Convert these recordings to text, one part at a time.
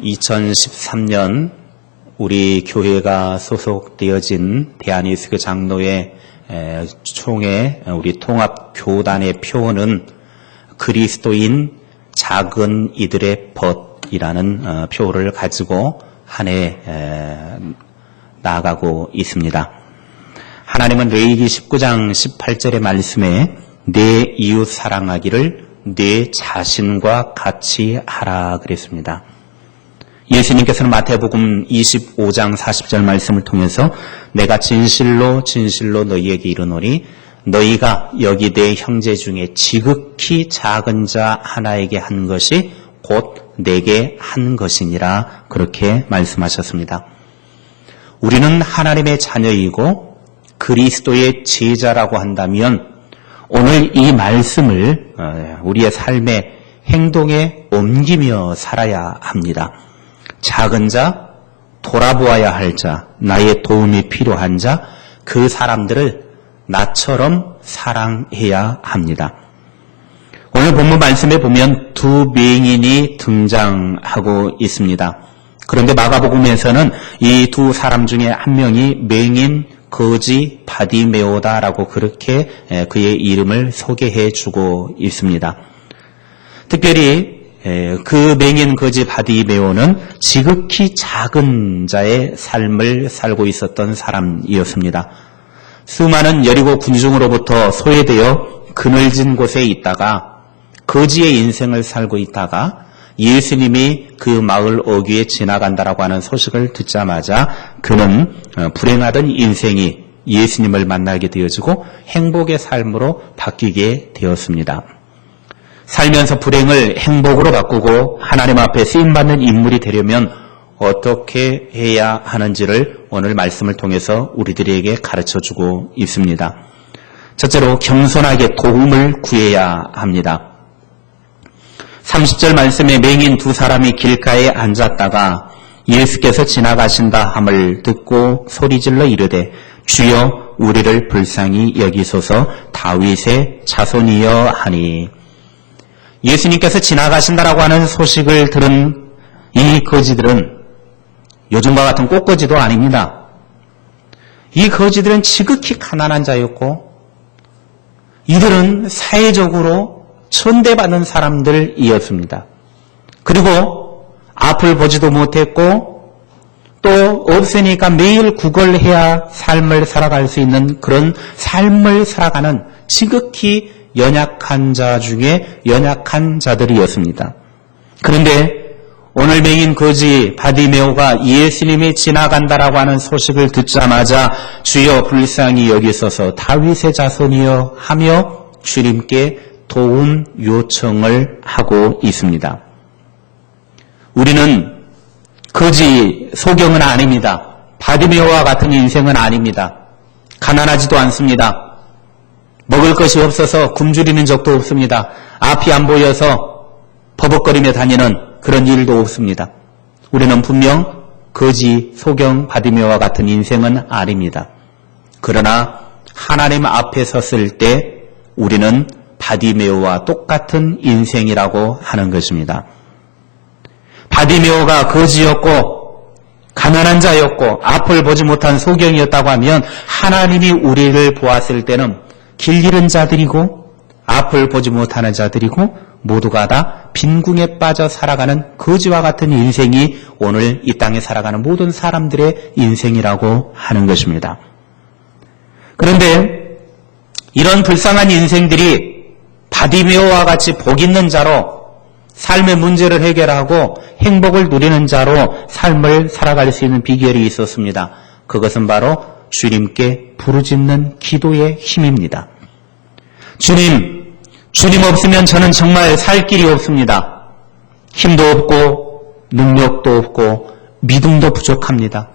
2013년 우리 교회가 소속되어진 대한예수교 장로회 총회 우리 통합교단의 표어는 그리스도인 작은 이들의 벗이라는 표어를 가지고 한 해 나아가고 있습니다. 하나님은 레위기 19장 18절의 말씀에 내 이웃 사랑하기를 내 자신과 같이 하라 그랬습니다. 예수님께서는 마태복음 25장 40절 말씀을 통해서 내가 진실로 진실로 너희에게 이르노니 너희가 여기 내 형제 중에 지극히 작은 자 하나에게 한 것이 곧 내게 한 것이니라 그렇게 말씀하셨습니다. 우리는 하나님의 자녀이고 그리스도의 제자라고 한다면 오늘 이 말씀을 우리의 삶의 행동에 옮기며 살아야 합니다. 작은 자, 돌아보아야 할 자, 나의 도움이 필요한 자, 그 사람들을 나처럼 사랑해야 합니다. 오늘 본문 말씀에 보면 두 맹인이 등장하고 있습니다. 그런데 마가복음에서는 이 두 사람 중에 한 명이 맹인 거지 바디메오다라고 그렇게 그의 이름을 소개해 주고 있습니다. 특별히 그 맹인 거지 바디메오는 지극히 작은 자의 삶을 살고 있었던 사람이었습니다. 수많은 여리고 군중으로부터 소외되어 그늘진 곳에 있다가 거지의 인생을 살고 있다가 예수님이 그 마을 어귀에 지나간다라고 하는 소식을 듣자마자 그는 불행하던 인생이 예수님을 만나게 되어지고 행복의 삶으로 바뀌게 되었습니다. 살면서 불행을 행복으로 바꾸고 하나님 앞에 쓰임받는 인물이 되려면 어떻게 해야 하는지를 오늘 말씀을 통해서 우리들에게 가르쳐주고 있습니다. 첫째로 겸손하게 도움을 구해야 합니다. 30절 말씀에 맹인 두 사람이 길가에 앉았다가 예수께서 지나가신다 함을 듣고 소리질러 이르되 주여 우리를 불쌍히 여기소서 다윗의 자손이여 하니. 예수님께서 지나가신다라고 하는 소식을 들은 이 거지들은 요즘과 같은 꽃거지도 아닙니다. 이 거지들은 지극히 가난한 자였고 이들은 사회적으로 천대받는 사람들이었습니다. 그리고 앞을 보지도 못했고 또 없으니까 매일 구걸해야 삶을 살아갈 수 있는 그런 삶을 살아가는 지극히 연약한 자 중에 연약한 자들이었습니다. 그런데 오늘 맹인 거지 바디메오가 예수님이 지나간다라고 하는 소식을 듣자마자 주여 불쌍히 여기소서 다윗의 자손이여 하며 주님께 도움 요청을 하고 있습니다. 우리는 거지 소경은 아닙니다. 바디메오와 같은 인생은 아닙니다. 가난하지도 않습니다. 먹을 것이 없어서 굶주리는 적도 없습니다. 앞이 안 보여서 버벅거리며 다니는 그런 일도 없습니다. 우리는 분명 거지 소경 바디메오와 같은 인생은 아닙니다. 그러나 하나님 앞에 섰을 때 우리는 바디메오와 똑같은 인생이라고 하는 것입니다. 바디메오가 거지였고 가난한 자였고 앞을 보지 못한 소경이었다고 하면 하나님이 우리를 보았을 때는 길 잃은 자들이고 앞을 보지 못하는 자들이고 모두가 다 빈궁에 빠져 살아가는 거지와 같은 인생이 오늘 이 땅에 살아가는 모든 사람들의 인생이라고 하는 것입니다. 그런데 이런 불쌍한 인생들이 바디메오와 같이 복 있는 자로 삶의 문제를 해결하고 행복을 누리는 자로 삶을 살아갈 수 있는 비결이 있었습니다. 그것은 바로 주님께 부르짖는 기도의 힘입니다. 주님 없으면 저는 정말 살 길이 없습니다. 힘도 없고 능력도 없고 믿음도 부족합니다.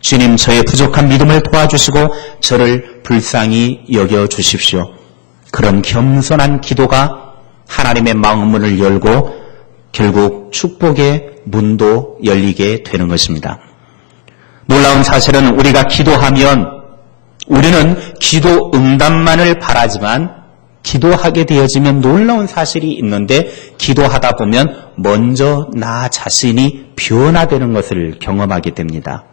주님 저의 부족한 믿음을 도와주시고 저를 불쌍히 여겨주십시오. 그런 겸손한 기도가 하나님의 마음문을 열고 결국 축복의 문도 열리게 되는 것입니다. 놀라운 사실은 우리가 기도하면 우리는 기도 응답만을 바라지만 기도하게 되어지면 놀라운 사실이 있는데 기도하다 보면 먼저 나 자신이 변화되는 것을 경험하게 됩니다.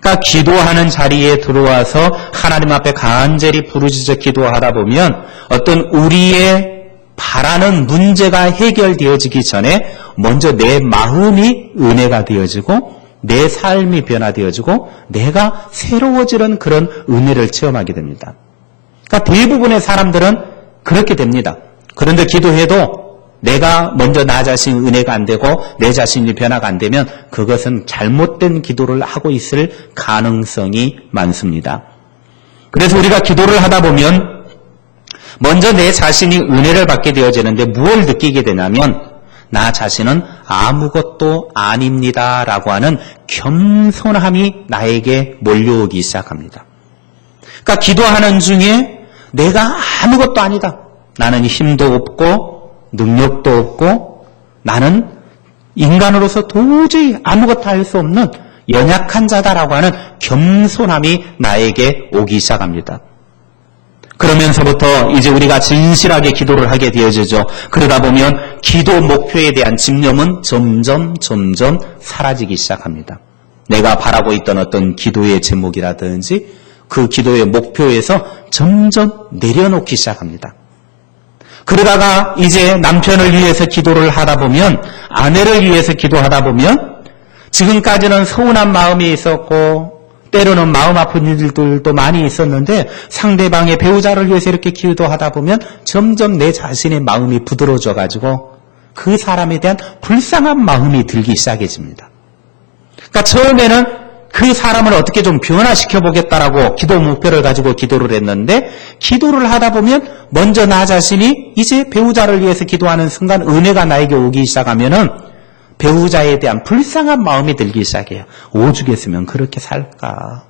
그러니까 기도하는 자리에 들어와서 하나님 앞에 간절히 부르짖어 기도하다 보면 어떤 우리의 바라는 문제가 해결되어지기 전에 먼저 내 마음이 은혜가 되어지고 내 삶이 변화되어지고 내가 새로워지는 그런 은혜를 체험하게 됩니다. 그러니까 대부분의 사람들은 그렇게 됩니다. 그런데 기도해도 내가 먼저 나 자신 은혜가 안 되고 내 자신이 변화가 안 되면 그것은 잘못된 기도를 하고 있을 가능성이 많습니다. 그래서 우리가 기도를 하다 보면 먼저 내 자신이 은혜를 받게 되어지는데 무엇을 느끼게 되냐면 나 자신은 아무것도 아닙니다 라고 하는 겸손함이 나에게 몰려오기 시작합니다. 그러니까 기도하는 중에 내가 아무것도 아니다. 나는 힘도 없고 능력도 없고 나는 인간으로서 도저히 아무것도 할 수 없는 연약한 자다라고 하는 겸손함이 나에게 오기 시작합니다. 그러면서부터 이제 우리가 진실하게 기도를 하게 되어지죠. 그러다 보면 기도 목표에 대한 집념은 점점 사라지기 시작합니다. 내가 바라고 있던 어떤 기도의 제목이라든지 그 기도의 목표에서 점점 내려놓기 시작합니다. 그러다가 이제 남편을 위해서 기도를 하다 보면 아내를 위해서 기도하다 보면 지금까지는 서운한 마음이 있었고 때로는 마음 아픈 일들도 많이 있었는데 상대방의 배우자를 위해서 이렇게 기도하다 보면 점점 내 자신의 마음이 부드러워져 가지고 그 사람에 대한 불쌍한 마음이 들기 시작해집니다. 그러니까 처음에는 그 사람을 어떻게 좀 변화시켜 보겠다라고 기도 목표를 가지고 기도를 했는데 기도를 하다 보면 먼저 나 자신이 이제 배우자를 위해서 기도하는 순간 은혜가 나에게 오기 시작하면은 배우자에 대한 불쌍한 마음이 들기 시작해요. 오죽했으면 그렇게 살까?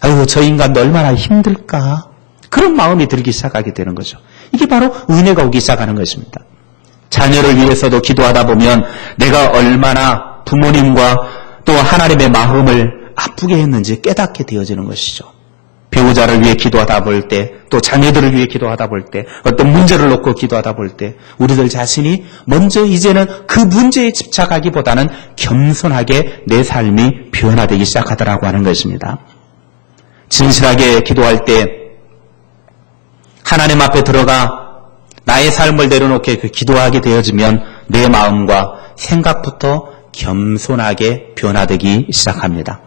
아이고 저 인간도 얼마나 힘들까? 그런 마음이 들기 시작하게 되는 거죠. 이게 바로 은혜가 오기 시작하는 것입니다. 자녀를 위해서도 기도하다 보면 내가 얼마나 부모님과 또 하나님의 마음을 아프게 했는지 깨닫게 되어지는 것이죠. 배우자를 위해 기도하다 볼 때, 또 자녀들을 위해 기도하다 볼 때, 어떤 문제를 놓고 기도하다 볼 때, 우리들 자신이 먼저 이제는 그 문제에 집착하기보다는 겸손하게 내 삶이 변화되기 시작하더라고 하는 것입니다. 진실하게 기도할 때 하나님 앞에 들어가 나의 삶을 내려놓게 기도하게 되어지면 내 마음과 생각부터 겸손하게 변화되기 시작합니다.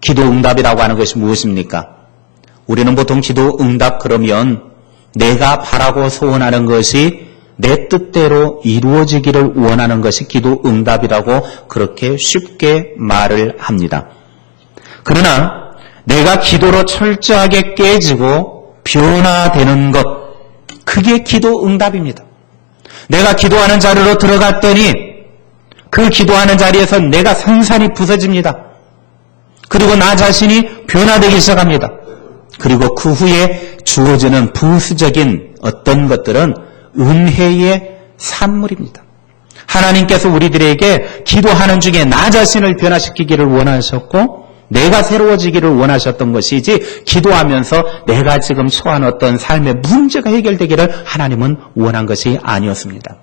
기도 응답이라고 하는 것이 무엇입니까? 우리는 보통 기도 응답 그러면 내가 바라고 소원하는 것이 내 뜻대로 이루어지기를 원하는 것이 기도 응답이라고 그렇게 쉽게 말을 합니다. 그러나 내가 기도로 철저하게 깨지고 변화되는 것, 그게 기도 응답입니다. 내가 기도하는 자리로 들어갔더니 그 기도하는 자리에서 내가 산산이 부서집니다. 그리고 나 자신이 변화되기 시작합니다. 그리고 그 후에 주어지는 부수적인 어떤 것들은 은혜의 산물입니다. 하나님께서 우리들에게 기도하는 중에 나 자신을 변화시키기를 원하셨고 내가 새로워지기를 원하셨던 것이지 기도하면서 내가 지금 처한 어떤 삶의 문제가 해결되기를 하나님은 원한 것이 아니었습니다.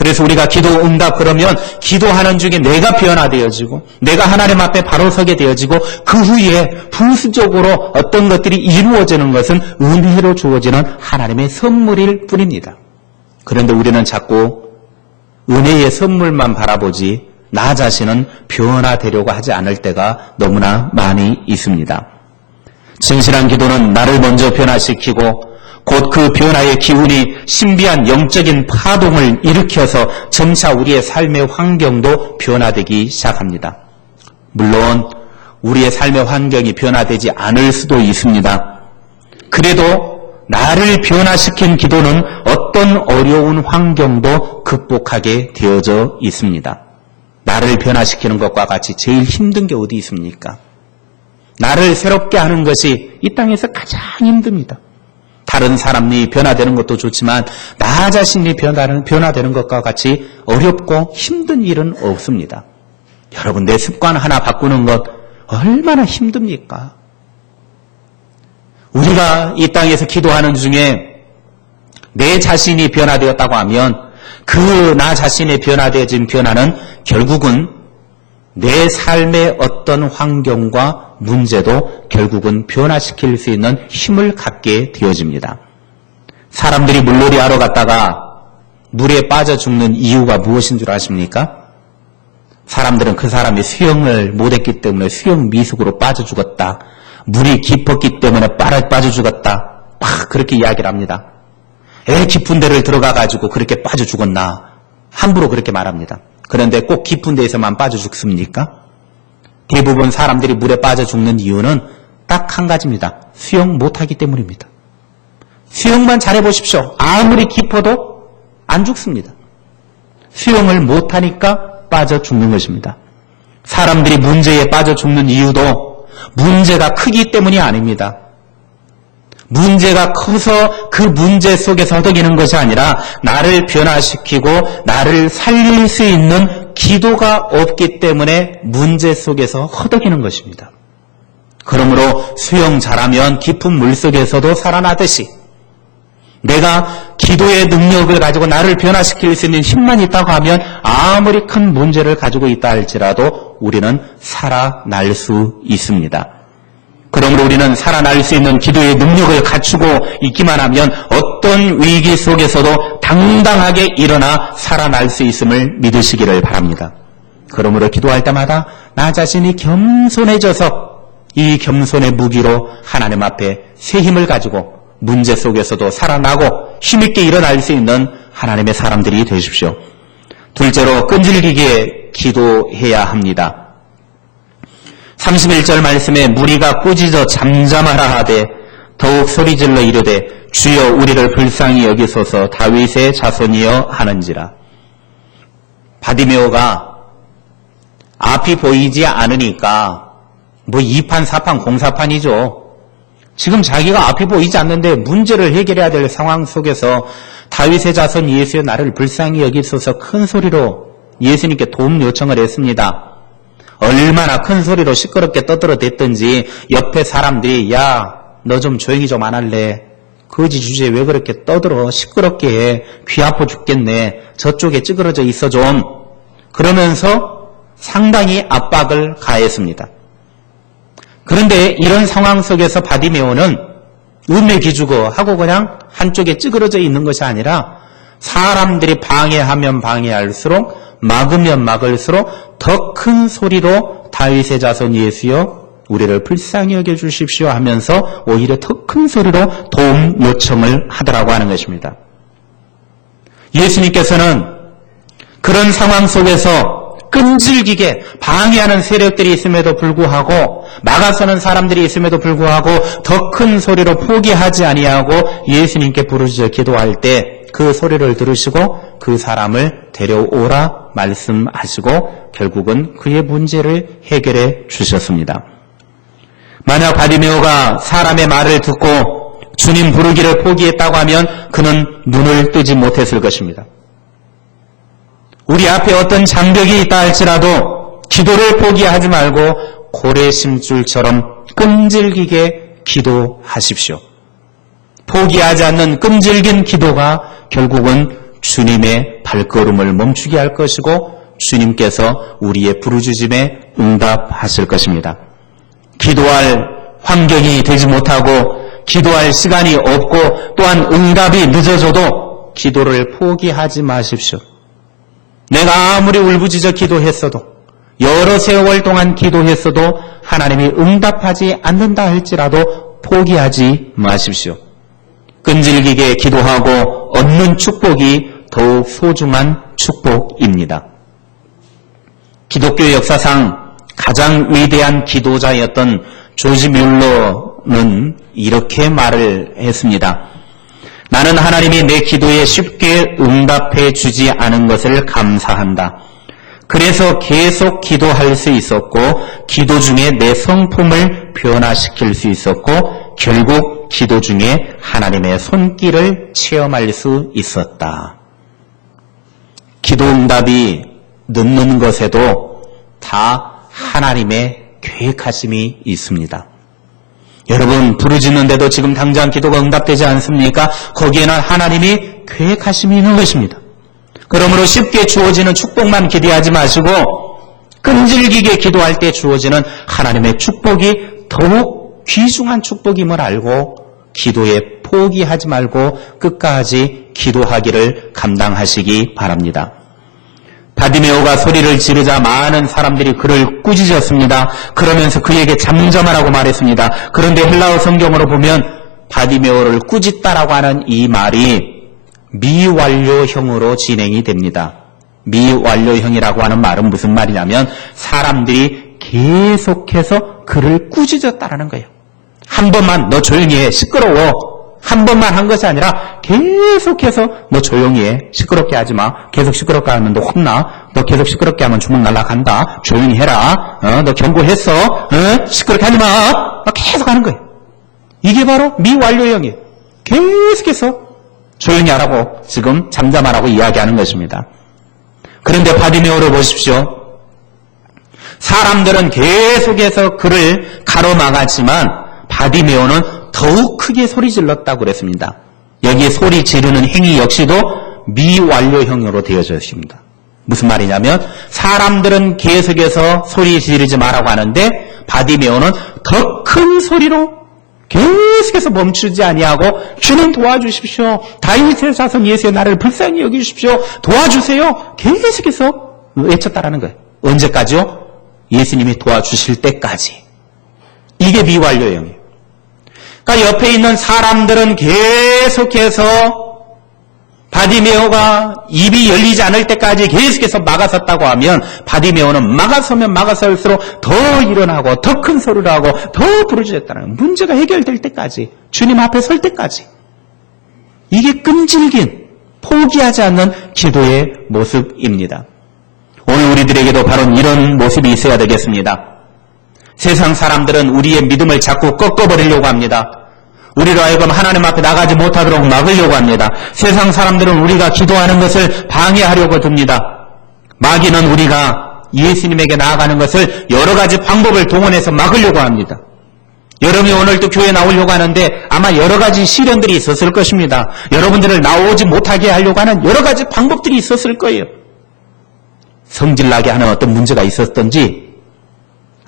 그래서 우리가 기도 응답 그러면 기도하는 중에 내가 변화되어지고 내가 하나님 앞에 바로 서게 되어지고 그 후에 부수적으로 어떤 것들이 이루어지는 것은 은혜로 주어지는 하나님의 선물일 뿐입니다. 그런데 우리는 자꾸 은혜의 선물만 바라보지 나 자신은 변화되려고 하지 않을 때가 너무나 많이 있습니다. 진실한 기도는 나를 먼저 변화시키고 곧 그 변화의 기운이 신비한 영적인 파동을 일으켜서 점차 우리의 삶의 환경도 변화되기 시작합니다. 물론 우리의 삶의 환경이 변화되지 않을 수도 있습니다. 그래도 나를 변화시킨 기도는 어떤 어려운 환경도 극복하게 되어져 있습니다. 나를 변화시키는 것과 같이 제일 힘든 게 어디 있습니까? 나를 새롭게 하는 것이 이 땅에서 가장 힘듭니다. 다른 사람이 변화되는 것도 좋지만 나 자신이 변화되는 것과 같이 어렵고 힘든 일은 없습니다. 여러분, 내 습관 하나 바꾸는 것 얼마나 힘듭니까? 우리가 이 땅에서 기도하는 중에 내 자신이 변화되었다고 하면 그 나 자신의 변화되어진 변화는 결국은 내 삶의 어떤 환경과 문제도 결국은 변화시킬 수 있는 힘을 갖게 되어집니다. 사람들이 물놀이 하러 갔다가 물에 빠져 죽는 이유가 무엇인 줄 아십니까? 사람들은 그 사람이 수영을 못했기 때문에 수영 미숙으로 빠져 죽었다. 물이 깊었기 때문에 빠져 죽었다. 막 그렇게 이야기를 합니다. 깊은 데를 들어가가지고 그렇게 빠져 죽었나. 함부로 그렇게 말합니다. 그런데 꼭 깊은 데에서만 빠져 죽습니까? 대부분 사람들이 물에 빠져 죽는 이유는 딱 한 가지입니다. 수영 못하기 때문입니다. 수영만 잘해보십시오. 아무리 깊어도 안 죽습니다. 수영을 못하니까 빠져 죽는 것입니다. 사람들이 문제에 빠져 죽는 이유도 문제가 크기 때문이 아닙니다. 문제가 커서 그 문제 속에서 허덕이는 것이 아니라 나를 변화시키고 나를 살릴 수 있는 기도가 없기 때문에 문제 속에서 허덕이는 것입니다. 그러므로 수영 잘하면 깊은 물 속에서도 살아나듯이 내가 기도의 능력을 가지고 나를 변화시킬 수 있는 힘만 있다고 하면 아무리 큰 문제를 가지고 있다 할지라도 우리는 살아날 수 있습니다. 그러므로 우리는 살아날 수 있는 기도의 능력을 갖추고 있기만 하면 어떤 위기 속에서도 당당하게 일어나 살아날 수 있음을 믿으시기를 바랍니다. 그러므로 기도할 때마다 나 자신이 겸손해져서 이 겸손의 무기로 하나님 앞에 새 힘을 가지고 문제 속에서도 살아나고 힘있게 일어날 수 있는 하나님의 사람들이 되십시오. 둘째로 끈질기게 기도해야 합니다. 31절 말씀에 무리가 꾸짖어 잠잠하라 하되 더욱 소리질러 이르되 주여 우리를 불쌍히 여기소서 다윗의 자손이여 하는지라. 바디메오가 앞이 보이지 않으니까 뭐 2판, 4판, 공사판이죠. 지금 자기가 앞이 보이지 않는데 문제를 해결해야 될 상황 속에서 다윗의 자손 예수여 나를 불쌍히 여기소서 큰 소리로 예수님께 도움 요청을 했습니다. 얼마나 큰 소리로 시끄럽게 떠들어댔든지 옆에 사람들이 야, 너 좀 조용히 좀 안 할래? 거지 주제에 왜 그렇게 떠들어? 시끄럽게 해. 귀 아파 죽겠네. 저쪽에 찌그러져 있어 좀. 그러면서 상당히 압박을 가했습니다. 그런데 이런 상황 속에서 바디메오는 음에 기주고 하고 그냥 한쪽에 찌그러져 있는 것이 아니라 사람들이 방해하면 방해할수록 막으면 막을수록 더 큰 소리로 다윗의 자손 예수여 우리를 불쌍히 여겨주십시오 하면서 오히려 더 큰 소리로 도움 요청을 하더라고 하는 것입니다. 예수님께서는 그런 상황 속에서 끈질기게 방해하는 세력들이 있음에도 불구하고 막아서는 사람들이 있음에도 불구하고 더 큰 소리로 포기하지 아니하고 예수님께 부르짖어 기도할 때 그 소리를 들으시고 그 사람을 데려오라 말씀하시고 결국은 그의 문제를 해결해 주셨습니다. 만약 바디메오가 사람의 말을 듣고 주님 부르기를 포기했다고 하면 그는 눈을 뜨지 못했을 것입니다. 우리 앞에 어떤 장벽이 있다 할지라도 기도를 포기하지 말고 고래심줄처럼 끈질기게 기도하십시오. 포기하지 않는 끈질긴 기도가 결국은 주님의 발걸음을 멈추게 할 것이고 주님께서 우리의 부르짖음에 응답하실 것입니다. 기도할 환경이 되지 못하고 기도할 시간이 없고 또한 응답이 늦어져도 기도를 포기하지 마십시오. 내가 아무리 울부짖어 기도했어도 여러 세월 동안 기도했어도 하나님이 응답하지 않는다 할지라도 포기하지 마십시오. 끈질기게 기도하고 얻는 축복이 더욱 소중한 축복입니다. 기독교 역사상 가장 위대한 기도자였던 조지 뮬러는 이렇게 말을 했습니다. 나는 하나님이 내 기도에 쉽게 응답해 주지 않은 것을 감사한다. 그래서 계속 기도할 수 있었고 기도 중에 내 성품을 변화시킬 수 있었고 결국 기도 중에 하나님의 손길을 체험할 수 있었다. 기도 응답이 늦는 것에도 다 하나님의 계획하심이 있습니다. 여러분 부르짖는데도 지금 당장 기도가 응답되지 않습니까? 거기에는 하나님이 계획하심이 있는 것입니다. 그러므로 쉽게 주어지는 축복만 기대하지 마시고 끈질기게 기도할 때 주어지는 하나님의 축복이 더욱 귀중한 축복임을 알고 기도에 포기하지 말고 끝까지 기도하기를 감당하시기 바랍니다. 바디메오가 소리를 지르자 많은 사람들이 그를 꾸짖었습니다. 그러면서 그에게 잠잠하라고 말했습니다. 그런데 헬라어 성경으로 보면 바디메오를 꾸짖다라고 하는 이 말이 미완료형으로 진행이 됩니다. 미완료형이라고 하는 말은 무슨 말이냐면 사람들이 계속해서 그를 꾸짖었다라는 거예요. 한 번만 너 조용히 해 시끄러워 한 번만 한 것이 아니라 계속해서 너 조용히 해 시끄럽게 하지 마 계속 시끄럽게 하면 너 혼나 너 계속 시끄럽게 하면 주먹 날라간다 조용히 해라 너 경고했어 시끄럽게 하지 마 계속 하는 거예요. 이게 바로 미완료형이에요. 계속해서 조용히 하라고 지금 잠잠하라고 이야기하는 것입니다. 그런데 바디메오를 보십시오. 사람들은 계속해서 그를 가로막았지만 바디메오는 더욱 크게 소리 질렀다고 그랬습니다. 여기에 소리 지르는 행위 역시도 미완료형으로 되어져 있습니다. 무슨 말이냐면 사람들은 계속해서 소리 지르지 말라고 하는데 바디메오는 더 큰 소리로 계속해서 멈추지 아니하고 주님 도와주십시오. 다윗의 자손 예수의 나를 불쌍히 여기십시오. 도와주세요. 계속해서 외쳤다라는 거예요. 언제까지요? 예수님이 도와주실 때까지. 이게 미완료형이에요. 그러니까 옆에 있는 사람들은 계속해서 바디메오가 입이 열리지 않을 때까지 계속해서 막아섰다고 하면 바디메오는 막아서면 막아설수록 더 일어나고 더 큰 소리를 하고 더 부르짖었다는 거예요. 문제가 해결될 때까지 주님 앞에 설 때까지. 이게 끈질긴 포기하지 않는 기도의 모습입니다. 오늘 우리들에게도 바로 이런 모습이 있어야 되겠습니다. 세상 사람들은 우리의 믿음을 자꾸 꺾어버리려고 합니다. 우리로 하여금 하나님 앞에 나가지 못하도록 막으려고 합니다. 세상 사람들은 우리가 기도하는 것을 방해하려고 듭니다. 마귀는 우리가 예수님에게 나아가는 것을 여러 가지 방법을 동원해서 막으려고 합니다. 여러분이 오늘도 교회에 나오려고 하는데 아마 여러 가지 시련들이 있었을 것입니다. 여러분들을 나오지 못하게 하려고 하는 여러 가지 방법들이 있었을 거예요. 성질나게 하는 어떤 문제가 있었던지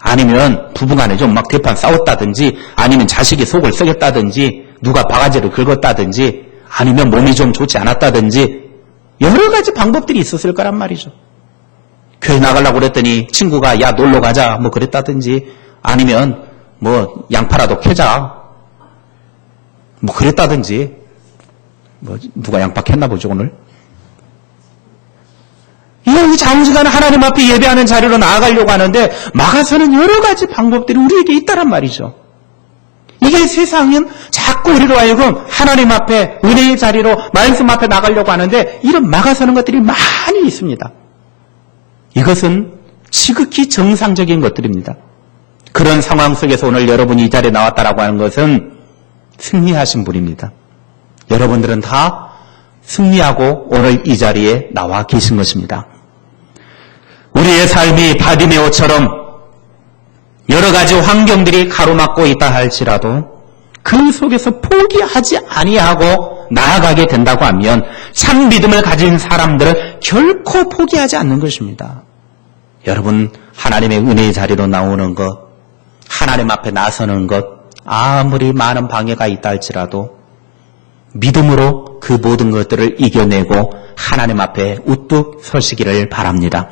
아니면 부부간에 좀 막 대판 싸웠다든지 아니면 자식이 속을 썩였다든지 누가 바가지를 긁었다든지 아니면 몸이 좀 좋지 않았다든지 여러 가지 방법들이 있었을 거란 말이죠. 교회 나가려고 그랬더니 친구가 야 놀러 가자 뭐 그랬다든지 아니면 뭐 양파라도 캐자 뭐 그랬다든지 뭐 누가 양파 캤나 보죠 오늘. 이 장시간 하나님 앞에 예배하는 자리로 나아가려고 하는데 막아서는 여러 가지 방법들이 우리에게 있다란 말이죠. 이게 세상은 자꾸 우리로 하여금 하나님 앞에 은혜의 자리로 말씀 앞에 나가려고 하는데 이런 막아서는 것들이 많이 있습니다. 이것은 지극히 정상적인 것들입니다. 그런 상황 속에서 오늘 여러분이 이 자리에 나왔다라고 하는 것은 승리하신 분입니다. 여러분들은 다 승리하고 오늘 이 자리에 나와 계신 것입니다. 우리의 삶이 바디메오처럼 여러 가지 환경들이 가로막고 있다 할지라도 그 속에서 포기하지 아니하고 나아가게 된다고 하면 참 믿음을 가진 사람들은 결코 포기하지 않는 것입니다. 여러분 하나님의 은혜의 자리로 나오는 것, 하나님 앞에 나서는 것 아무리 많은 방해가 있다 할지라도 믿음으로 그 모든 것들을 이겨내고 하나님 앞에 우뚝 서시기를 바랍니다.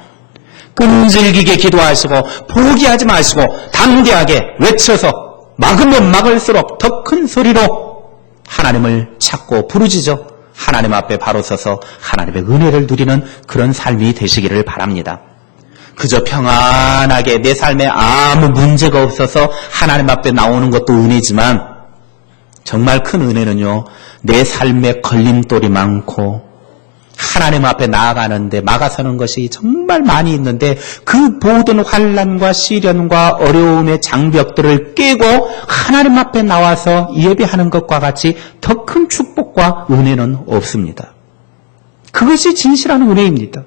끈질기게 기도하시고 포기하지 마시고 담대하게 외쳐서 막으면 막을수록 더 큰 소리로 하나님을 찾고 부르짖어 하나님 앞에 바로 서서 하나님의 은혜를 누리는 그런 삶이 되시기를 바랍니다. 그저 평안하게 내 삶에 아무 문제가 없어서 하나님 앞에 나오는 것도 은혜지만 정말 큰 은혜는요, 내 삶에 걸림돌이 많고 하나님 앞에 나아가는데 막아서는 것이 정말 많이 있는데 그 모든 환난과 시련과 어려움의 장벽들을 깨고 하나님 앞에 나와서 예배하는 것과 같이 더 큰 축복과 은혜는 없습니다. 그것이 진실한 은혜입니다.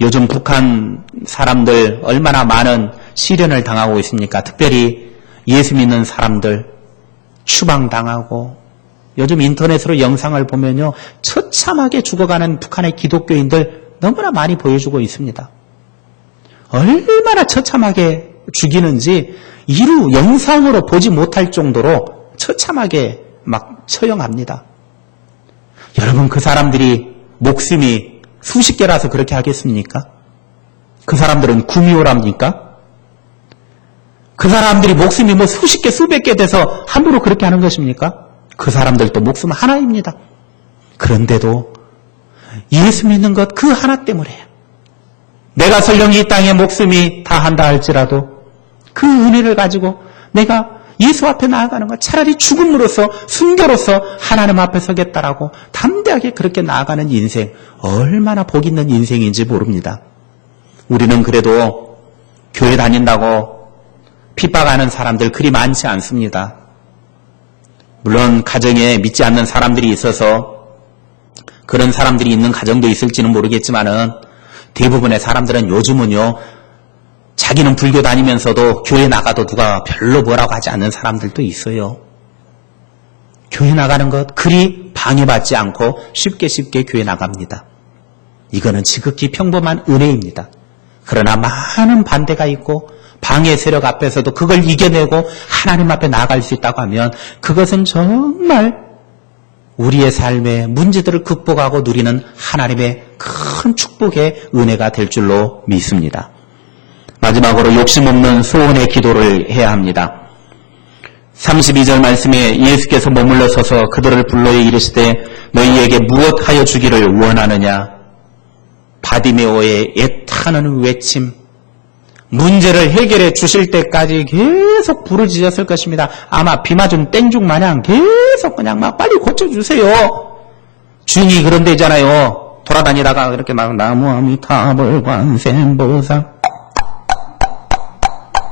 요즘 북한 사람들 얼마나 많은 시련을 당하고 있습니까? 특별히 예수 믿는 사람들 추방당하고 요즘 인터넷으로 영상을 보면요. 처참하게 죽어가는 북한의 기독교인들 너무나 많이 보여주고 있습니다. 얼마나 처참하게 죽이는지 이루 영상으로 보지 못할 정도로 처참하게 막 처형합니다. 여러분 그 사람들이 목숨이 수십 개라서 그렇게 하겠습니까? 그 사람들은 구미호랍니까? 그 사람들이 목숨이 뭐 수십 개 수백 개 돼서 함부로 그렇게 하는 것입니까? 그 사람들도 목숨 하나입니다. 그런데도 예수 믿는 것 그 하나 때문에 내가 설령 이 땅에 목숨이 다한다 할지라도 그 은혜를 가지고 내가 예수 앞에 나아가는 것, 차라리 죽음으로써 순교로서 하나님 앞에 서겠다라고 담대하게 그렇게 나아가는 인생, 얼마나 복 있는 인생인지 모릅니다. 우리는 그래도 교회 다닌다고 핍박하는 사람들 그리 많지 않습니다. 물론 가정에 믿지 않는 사람들이 있어서 그런 사람들이 있는 가정도 있을지는 모르겠지만은 대부분의 사람들은 요즘은요, 자기는 불교 다니면서도 교회 나가도 누가 별로 뭐라고 하지 않는 사람들도 있어요. 교회 나가는 것 그리 방해받지 않고 쉽게 교회 나갑니다. 이거는 지극히 평범한 은혜입니다. 그러나 많은 반대가 있고 방해 세력 앞에서도 그걸 이겨내고 하나님 앞에 나아갈 수 있다고 하면 그것은 정말 우리의 삶의 문제들을 극복하고 누리는 하나님의 큰 축복의 은혜가 될 줄로 믿습니다. 마지막으로 욕심없는 소원의 기도를 해야 합니다. 32절 말씀에 예수께서 머물러 서서 그들을 불러에 이르시되 너희에게 무엇하여 주기를 원하느냐? 바디메오의 애타는 외침, 문제를 해결해 주실 때까지 계속 부르짖었을 것입니다. 아마 비 맞은 땡죽 마냥 계속 그냥 막 빨리 고쳐주세요. 주인이 그런 데잖아요. 돌아다니다가 그렇게 막 나무아미타불 관세음보살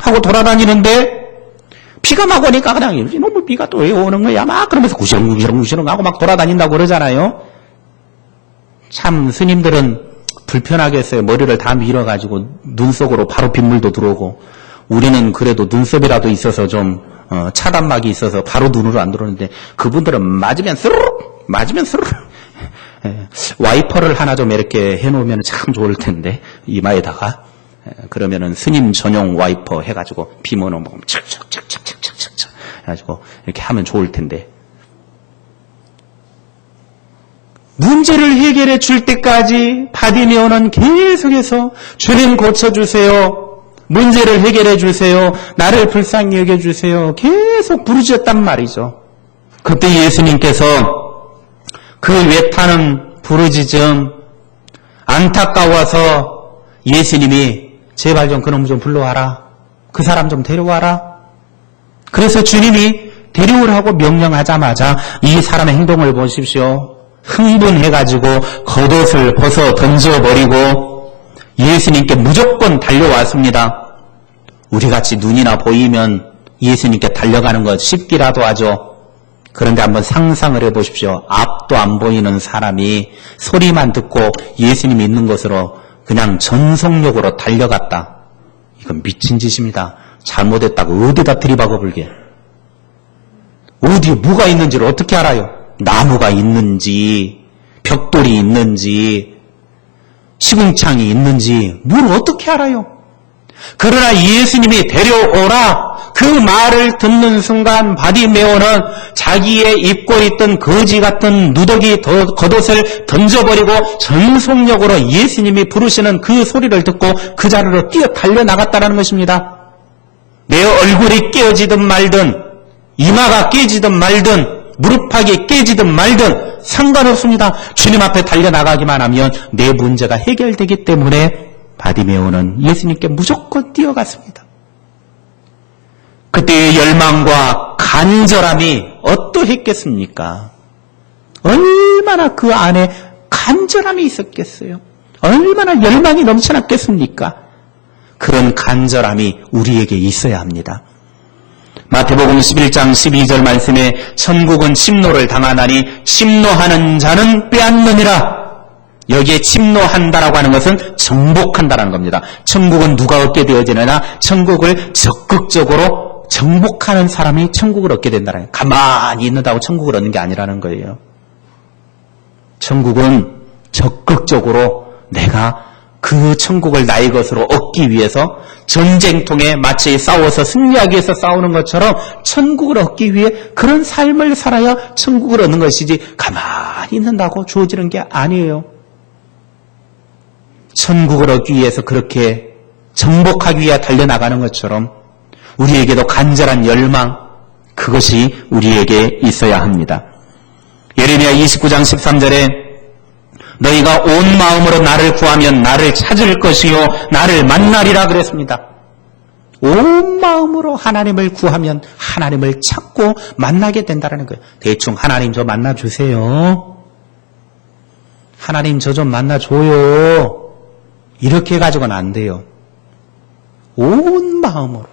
하고 돌아다니는데 비가 막 오니까 그냥 이놈의 비가 또 왜 오는 거야? 막 그러면서 구시렁구시렁 하고 막 돌아다닌다고 그러잖아요. 참 스님들은 불편하겠어요. 머리를 다 밀어가지고 눈 속으로 바로 빗물도 들어오고 우리는 그래도 눈썹이라도 있어서 좀 차단막이 있어서 바로 눈으로 안 들어오는데 그분들은 맞으면 스르륵 와이퍼를 하나 좀 이렇게 해놓으면 참 좋을 텐데 이마에다가 그러면은 스님 전용 와이퍼 해가지고 비 오면 착착착착착착착 해가지고 이렇게 하면 좋을 텐데 문제를 해결해 줄 때까지 바디메오는 계속해서 주님 고쳐주세요. 문제를 해결해 주세요. 나를 불쌍히 여겨주세요. 계속 부르짖었단 말이죠. 그때 예수님께서 그 외타는 부르짖음 안타까워서 예수님이 제발 좀 그놈 좀 불러와라. 그 사람 좀 데려와라. 그래서 주님이 데려오라고 명령하자마자 이 사람의 행동을 보십시오. 흥분해가지고 겉옷을 벗어 던져버리고 예수님께 무조건 달려왔습니다. 우리같이 눈이나 보이면 예수님께 달려가는 것 쉽기라도 하죠. 그런데 한번 상상을 해보십시오. 앞도 안 보이는 사람이 소리만 듣고 예수님이 있는 곳으로 그냥 전속력으로 달려갔다. 이건 미친 짓입니다. 잘못했다고 어디다 들이박아 불게. 어디에 뭐가 있는지를 어떻게 알아요? 나무가 있는지 벽돌이 있는지 시궁창이 있는지 뭘 어떻게 알아요? 그러나 예수님이 데려오라 그 말을 듣는 순간 바디메오는 자기의 입고 있던 거지 같은 누더기 겉옷을 던져버리고 전속력으로 예수님이 부르시는 그 소리를 듣고 그 자리로 뛰어 달려나갔다는 것입니다. 내 얼굴이 깨어지든 말든 이마가 깨지든 말든 무릎팍이 깨지든 말든 상관없습니다. 주님 앞에 달려나가기만 하면 내 문제가 해결되기 때문에 바디메오는 예수님께 무조건 뛰어갔습니다. 그때의 열망과 간절함이 어떠했겠습니까? 얼마나 그 안에 간절함이 있었겠어요? 얼마나 열망이 넘쳐났겠습니까? 그런 간절함이 우리에게 있어야 합니다. 마태복음 11장 12절 말씀에 천국은 침노를 당하나니 침노하는 자는 빼앗느니라. 여기에 침노한다라고 하는 것은 정복한다라는 겁니다. 천국은 누가 얻게 되어지느냐? 천국을 적극적으로 정복하는 사람이 천국을 얻게 된다는 거예요. 가만히 있는다고 천국을 얻는 게 아니라는 거예요. 천국은 적극적으로 내가 그 천국을 나의 것으로 얻기 위해서 전쟁통에 마치 싸워서 승리하기 위해서 싸우는 것처럼 천국을 얻기 위해 그런 삶을 살아야 천국을 얻는 것이지 가만히 있는다고 주어지는 게 아니에요. 천국을 얻기 위해서 그렇게 정복하기 위해 달려나가는 것처럼 우리에게도 간절한 열망, 그것이 우리에게 있어야 합니다. 예레미야 29장 13절에 너희가 온 마음으로 나를 구하면 나를 찾을 것이요 나를 만나리라 그랬습니다. 온 마음으로 하나님을 구하면 하나님을 찾고 만나게 된다는 거예요. 대충 하나님 저 만나주세요. 하나님 저 좀 만나줘요. 이렇게 가지고는 안 돼요. 온 마음으로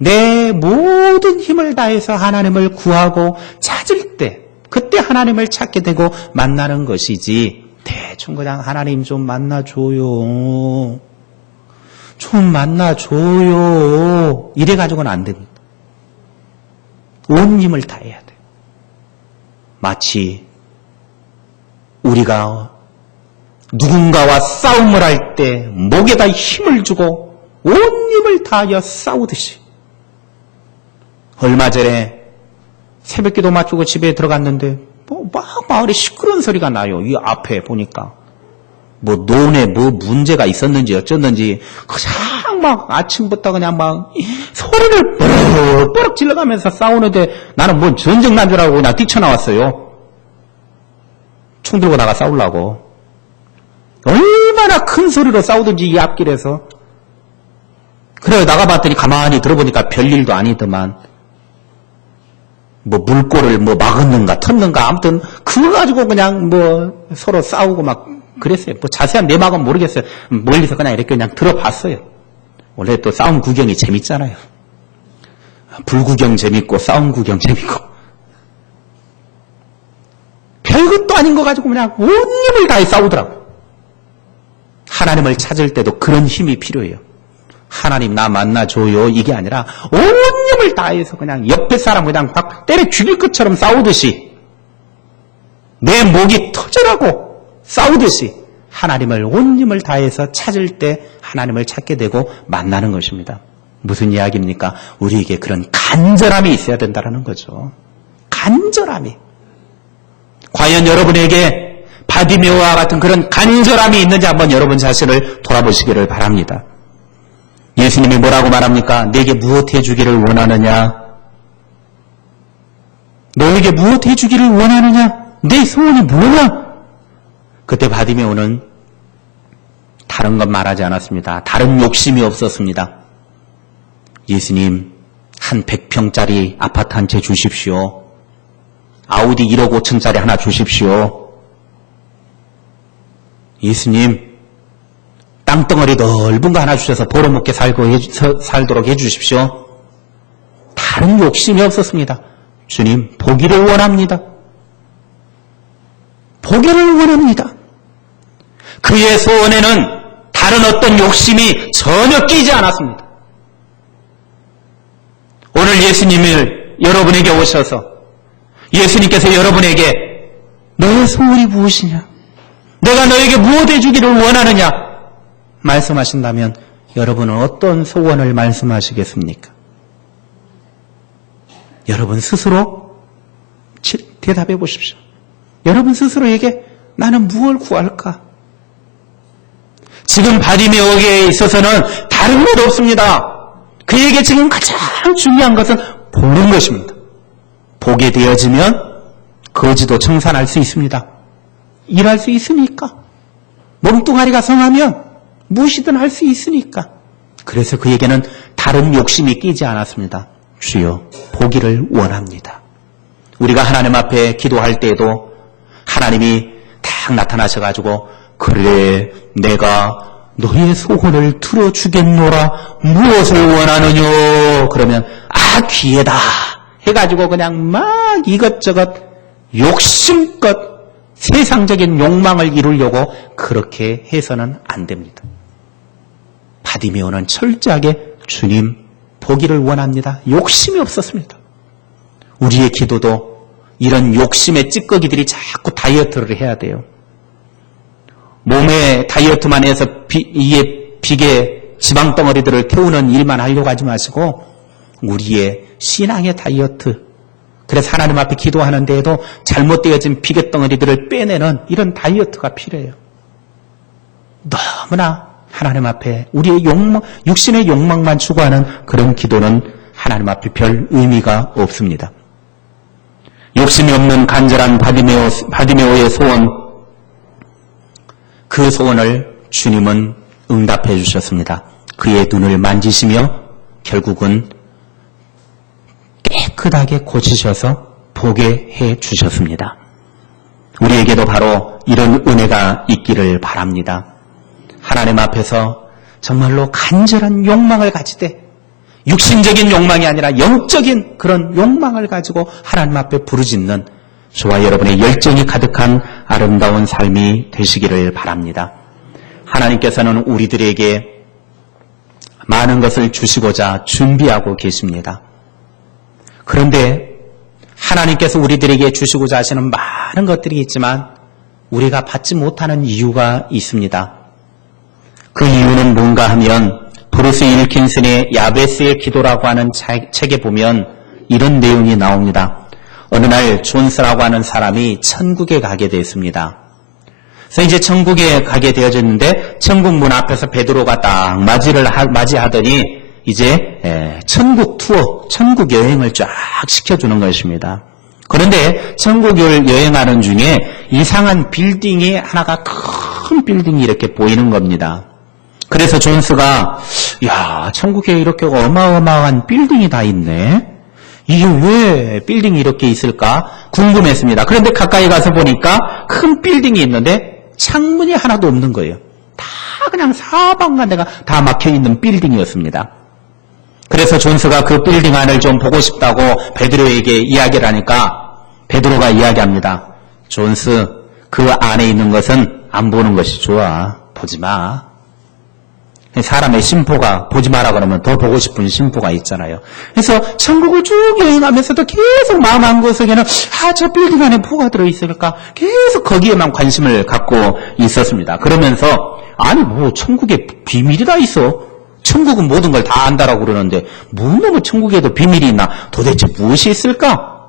내 모든 힘을 다해서 하나님을 구하고 찾을 때 그때 하나님을 찾게 되고 만나는 것이지 대충 그냥 하나님 좀 만나줘요. 좀 만나줘요. 이래가지고는 안 됩니다. 온 힘을 다해야 돼요. 마치 우리가 누군가와 싸움을 할 때 목에다 힘을 주고 온 힘을 다하여 싸우듯이 얼마 전에 새벽기도 마치고 집에 들어갔는데 막 마을에 시끄러운 소리가 나요. 이 앞에 보니까 논에 문제가 있었는지 어쩌는지 그냥 막 아침부터 그냥 막 소리를 뽀록 질러가면서 싸우는데 나는 뭔 전쟁 난 줄 알고 그냥 뛰쳐나왔어요. 총 들고 나가 싸우려고. 얼마나 큰 소리로 싸우든지 이 앞길에서. 그래 나가봤더니 가만히 들어보니까 별일도 아니더만 물꼬를 막았는가 텄는가 아무튼 그거 가지고 그냥 서로 싸우고 막 그랬어요. 자세한 내막은 모르겠어요. 멀리서 그냥 이렇게 그냥 들어봤어요. 원래 또 싸움 구경이 재밌잖아요. 불구경 재밌고 싸움 구경 재밌고 별것도 아닌 거 가지고 그냥 온 힘을 다해 싸우더라고. 하나님을 찾을 때도 그런 힘이 필요해요. 하나님 나 만나줘요 이게 아니라 온 힘을 다해서 그냥 옆에 사람 그냥 막 때려 죽일 것처럼 싸우듯이 내 목이 터져라고 싸우듯이 하나님을 온 힘을 다해서 찾을 때 하나님을 찾게 되고 만나는 것입니다. 무슨 이야기입니까? 우리에게 그런 간절함이 있어야 된다는 거죠. 간절함이. 과연 여러분에게 바디메오와 같은 그런 간절함이 있는지 한번 여러분 자신을 돌아보시기를 바랍니다. 예수님이 뭐라고 말합니까? 내게 무엇 해주기를 원하느냐? 너에게 무엇 해주기를 원하느냐? 내 소원이 뭐냐? 그때 바디메오는 다른 건 말하지 않았습니다. 다른 욕심이 없었습니다. 예수님, 한 100평짜리 아파트 한 채 주십시오. 아우디 1억 5천짜리 하나 주십시오. 예수님, 땅덩어리 넓은 거 하나 주셔서 벌어먹게 살도록 해주십시오. 다른 욕심이 없었습니다. 주님, 보기를 원합니다. 보기를 원합니다. 그의 소원에는 다른 어떤 욕심이 전혀 끼지 않았습니다. 오늘 예수님을 여러분에게 오셔서 예수님께서 여러분에게 너의 소원이 무엇이냐? 내가 너에게 무엇 해주기를 원하느냐? 말씀하신다면 여러분은 어떤 소원을 말씀하시겠습니까? 여러분 스스로 대답해 보십시오. 여러분 스스로에게 나는 무엇을 구할까? 지금 바디메오에게 있어서는 다른 것 없습니다. 그에게 지금 가장 중요한 것은 보는 것입니다. 보게 되어지면 거지도 청산할 수 있습니다. 일할 수 있으니까. 몸뚱아리가 성하면 무엇이든 할 수 있으니까. 그래서 그에게는 다른 욕심이 끼지 않았습니다. 주여, 보기를 원합니다. 우리가 하나님 앞에 기도할 때에도 하나님이 딱 나타나셔가지고 그래 내가 너의 소원을 들어주겠노라 무엇을 원하느냐 그러면 귀하다 해가지고 그냥 막 이것저것 욕심껏 세상적인 욕망을 이루려고 그렇게 해서는 안 됩니다. 바디메오는 철저하게 주님 보기를 원합니다. 욕심이 없었습니다. 우리의 기도도 이런 욕심의 찌꺼기들이 자꾸 다이어트를 해야 돼요. 몸에 다이어트만 해서 비계 지방덩어리들을 태우는 일만 하려고 하지 마시고 우리의 신앙의 다이어트, 그래서 하나님 앞에 기도하는 데에도 잘못되어진 비계덩어리들을 빼내는 이런 다이어트가 필요해요. 너무나 하나님 앞에 우리의 욕망, 육신의 욕망만 추구하는 그런 기도는 하나님 앞에 별 의미가 없습니다. 욕심이 없는 간절한 바디메오의 소원, 그 소원을 주님은 응답해 주셨습니다. 그의 눈을 만지시며 결국은 깨끗하게 고치셔서 보게 해 주셨습니다. 우리에게도 바로 이런 은혜가 있기를 바랍니다. 하나님 앞에서 정말로 간절한 욕망을 가지되 육신적인 욕망이 아니라 영적인 그런 욕망을 가지고 하나님 앞에 부르짖는 저와 여러분의 열정이 가득한 아름다운 삶이 되시기를 바랍니다. 하나님께서는 우리들에게 많은 것을 주시고자 준비하고 계십니다. 그런데 하나님께서 우리들에게 주시고자 하시는 많은 것들이 있지만 우리가 받지 못하는 이유가 있습니다. 그 이유는 뭔가 하면 브루스 윌킨슨의 야베스의 기도라고 하는 책에 보면 이런 내용이 나옵니다. 어느 날 존스라고 하는 사람이 천국에 가게 됐습니다. 그래서 이제 천국에 가게 되어졌는데 천국 문 앞에서 베드로가 딱 맞이하더니 이제 천국 투어, 천국 여행을 쫙 시켜주는 것입니다. 그런데 천국 여행하는 중에 이상한 빌딩이 하나가 큰 빌딩이 이렇게 보이는 겁니다. 그래서 존스가 야, 천국에 이렇게 어마어마한 빌딩이 다 있네. 이게 왜 빌딩이 이렇게 있을까 궁금했습니다. 그런데 가까이 가서 보니까 큰 빌딩이 있는데 창문이 하나도 없는 거예요. 다 그냥 사방간데가 다 막혀있는 빌딩이었습니다. 그래서 존스가 그 빌딩 안을 좀 보고 싶다고 베드로에게 이야기를 하니까 베드로가 이야기합니다. 존스, 그 안에 있는 것은 안 보는 것이 좋아. 보지 마. 사람의 심포가 보지 마라 그러면 더 보고 싶은 심포가 있잖아요. 그래서 천국을 쭉 여행하면서도 계속 마음 한구석에는 저 빌딩 안에 뭐가 들어있을까? 계속 거기에만 관심을 갖고 있었습니다. 그러면서 아니 뭐 천국에 비밀이 다 있어. 천국은 모든 걸 다 안다라고 그러는데 뭐 천국에도 비밀이 있나? 도대체 무엇이 있을까?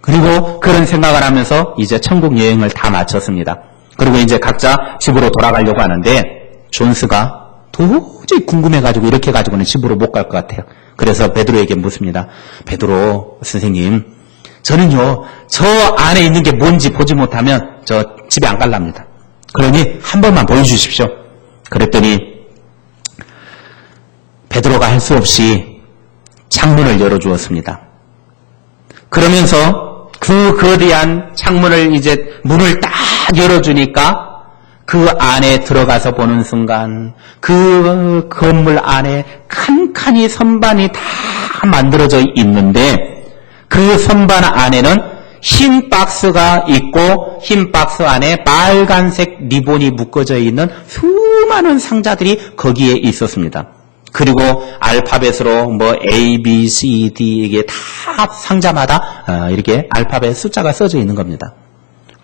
그리고 그런 생각을 하면서 이제 천국 여행을 다 마쳤습니다. 그리고 이제 각자 집으로 돌아가려고 하는데 존스가 도저히 궁금해가지고 이렇게 가지고는 집으로 못 갈 것 같아요. 그래서 베드로에게 묻습니다. 베드로 선생님, 저는요 저 안에 있는 게 뭔지 보지 못하면 저 집에 안 갈랍니다. 그러니 한 번만 보여주십시오. 그랬더니 베드로가 할 수 없이 창문을 열어주었습니다. 그러면서 그 거대한 창문을 이제 문을 딱 열어주니까 그 안에 들어가서 보는 순간 그 건물 안에 칸칸이 선반이 다 만들어져 있는데 그 선반 안에는 흰 박스가 있고 흰 박스 안에 빨간색 리본이 묶어져 있는 수많은 상자들이 거기에 있었습니다. 그리고 알파벳으로 뭐 A, B, C, D 이게 다 상자마다 이렇게 알파벳 숫자가 써져 있는 겁니다.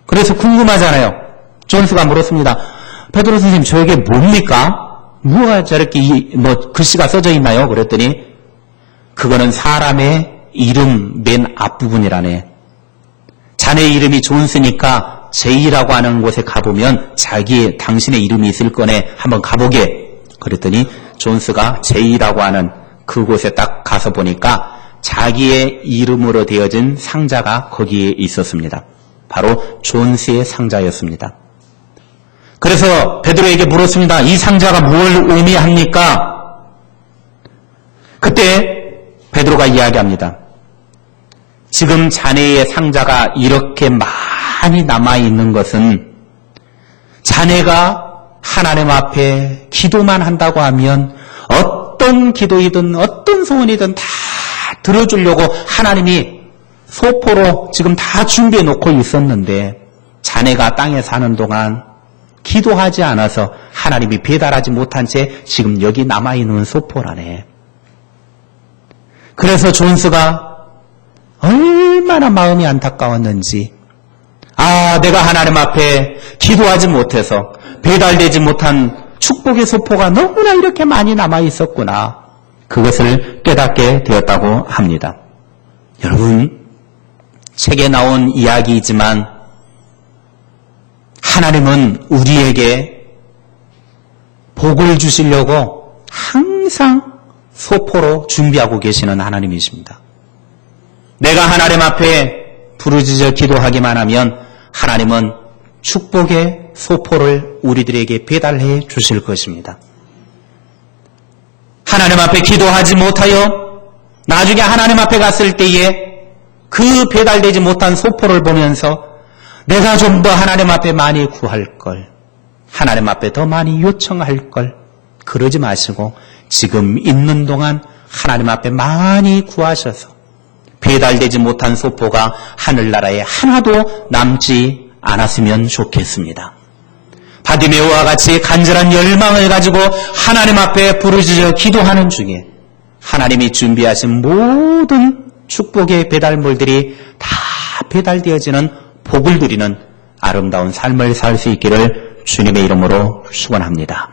그래서 궁금하잖아요. 존스가 물었습니다. 베드로 선생님, 저게 뭡니까? 뭐가 저렇게 글씨가 써져 있나요? 그랬더니 그거는 사람의 이름 맨 앞부분이라네. 자네 이름이 존스니까 제이라고 하는 곳에 가보면 당신의 이름이 있을 거네. 한번 가보게. 그랬더니 존스가 제이라고 하는 그곳에 딱 가서 보니까 자기의 이름으로 되어진 상자가 거기에 있었습니다. 바로 존스의 상자였습니다. 그래서 베드로에게 물었습니다. 이 상자가 뭘 의미합니까? 그때 베드로가 이야기합니다. 지금 자네의 상자가 이렇게 많이 남아있는 것은 자네가 하나님 앞에 기도만 한다고 하면 어떤 기도이든 어떤 소원이든 다 들어주려고 하나님이 소포로 지금 다 준비해 놓고 있었는데 자네가 땅에 사는 동안 기도하지 않아서 하나님이 배달하지 못한 채 지금 여기 남아있는 소포라네. 그래서 존스가 얼마나 마음이 안타까웠는지, 내가 하나님 앞에 기도하지 못해서 배달되지 못한 축복의 소포가 너무나 이렇게 많이 남아 있었구나. 그것을 깨닫게 되었다고 합니다. 여러분, 책에 나온 이야기이지만 하나님은 우리에게 복을 주시려고 항상 소포로 준비하고 계시는 하나님이십니다. 내가 하나님 앞에 부르짖어 기도하기만 하면 하나님은 축복의 소포를 우리들에게 배달해 주실 것입니다. 하나님 앞에 기도하지 못하여 나중에 하나님 앞에 갔을 때에 그 배달되지 못한 소포를 보면서 내가 좀 더 하나님 앞에 많이 구할 걸, 하나님 앞에 더 많이 요청할 걸, 그러지 마시고 지금 있는 동안 하나님 앞에 많이 구하셔서 배달되지 못한 소포가 하늘나라에 하나도 남지 않았으면 좋겠습니다. 바디메오와 같이 간절한 열망을 가지고 하나님 앞에 부르짖어 기도하는 중에 하나님이 준비하신 모든 축복의 배달물들이 다 배달되어지는 복을 누리는 아름다운 삶을 살 수 있기를 주님의 이름으로 축원합니다.